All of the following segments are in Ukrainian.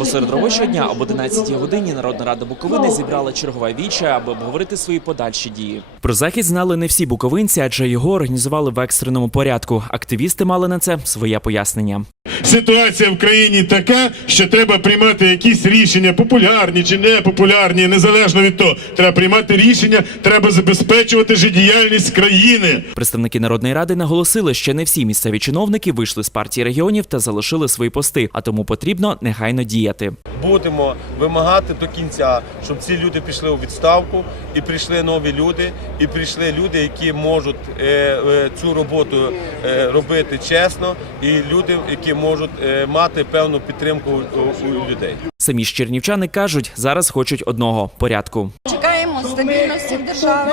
Посеред робочого дня об 11 годині Народна рада Буковини зібрала чергове віче, аби обговорити свої подальші дії. Про захід знали не всі буковинці, адже його організували в екстреному порядку. Активісти мали на це своє пояснення. Ситуація в країні така, що треба приймати якісь рішення, популярні чи не популярні, незалежно від того. Треба приймати рішення, треба забезпечувати життєдіяльність країни. Представники народної ради наголосили, що не всі місцеві чиновники вийшли з партії регіонів та залишили свої пости, а тому потрібно негайно діяти. будемо вимагати до кінця, щоб ці люди пішли у відставку, і прийшли нові люди, і прийшли люди, які можуть е, е, цю роботу е, робити чесно, і люди, які можуть е, мати певну підтримку у, людей. Самі ж чернівчани кажуть, зараз хочуть одного порядку. Чекаємо стабільності в держави,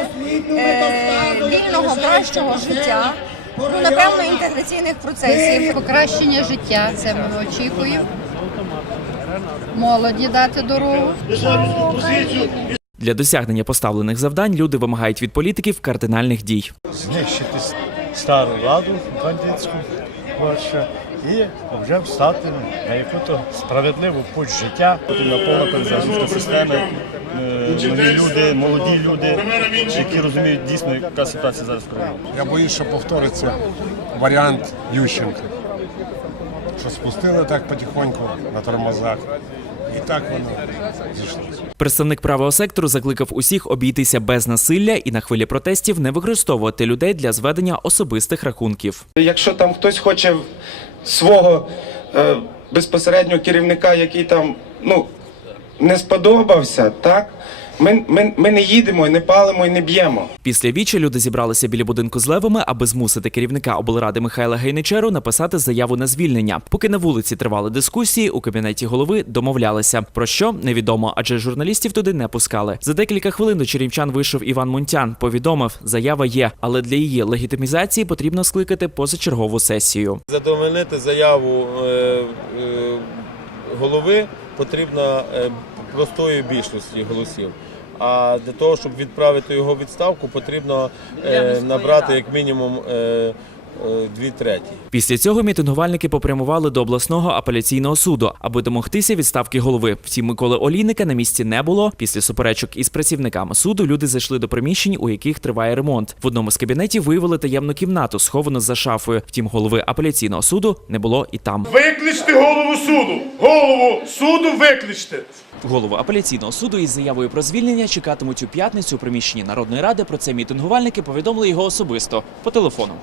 е, вільного кращого життя, ну напевно інтеграційних процесів. Покращення життя це ми очікуємо. Молоді дати дорогу. Для досягнення поставлених завдань люди вимагають від політиків кардинальних дій. знищити стару владу бандитську більше, і вже встати на яку-то справедливу путь життя. Потрібна повна перезагрузка системи. Е, Нові люди, молоді люди, які розуміють дійсно, яка ситуація зараз в країні. Я боюсь, що повториться варіант Ющенка. Що спустили так потихоньку на тормозах. І так воно зійшлося. Представник правого сектору закликав усіх обійтися без насилля і на хвилі протестів не використовувати людей для зведення особистих рахунків. Якщо там хтось хоче свого е, безпосереднього керівника, який там ну, не сподобався, так? Ми, ми, ми не їдемо, і не палимо і не б'ємо. Після вічі люди зібралися біля будинку з левами, аби змусити керівника облради Михайла Гейничеру написати заяву на звільнення. Поки на вулиці тривали дискусії, у кабінеті голови домовлялися. Про що невідомо, адже журналістів туди не пускали. За декілька хвилин до черівчан вийшов Іван Мунтян. Повідомив, заява є, але для її легітимізації потрібно скликати позачергову сесію. Задовольнити заяву е, е, голови потрібно е, простої більшості голосів. А для того, щоб відправити його відставку, потрібно е, набрати як мінімум е, дві треті. Після цього мітингувальники попрямували до обласного апеляційного суду, аби домогтися відставки голови. Втім, Миколи Олійника на місці не було. Після суперечок із працівниками суду люди зайшли до приміщень, у яких триває ремонт. В одному з кабінетів виявили таємну кімнату, сховану за шафою. Втім, голови апеляційного суду не було і там. Викличте голову суду! Голову суду викличте! Голову апеляційного суду із заявою про звільнення чекатимуть у п'ятницю у приміщенні Народної ради. Про це мітингувальники повідомили його особисто по телефону.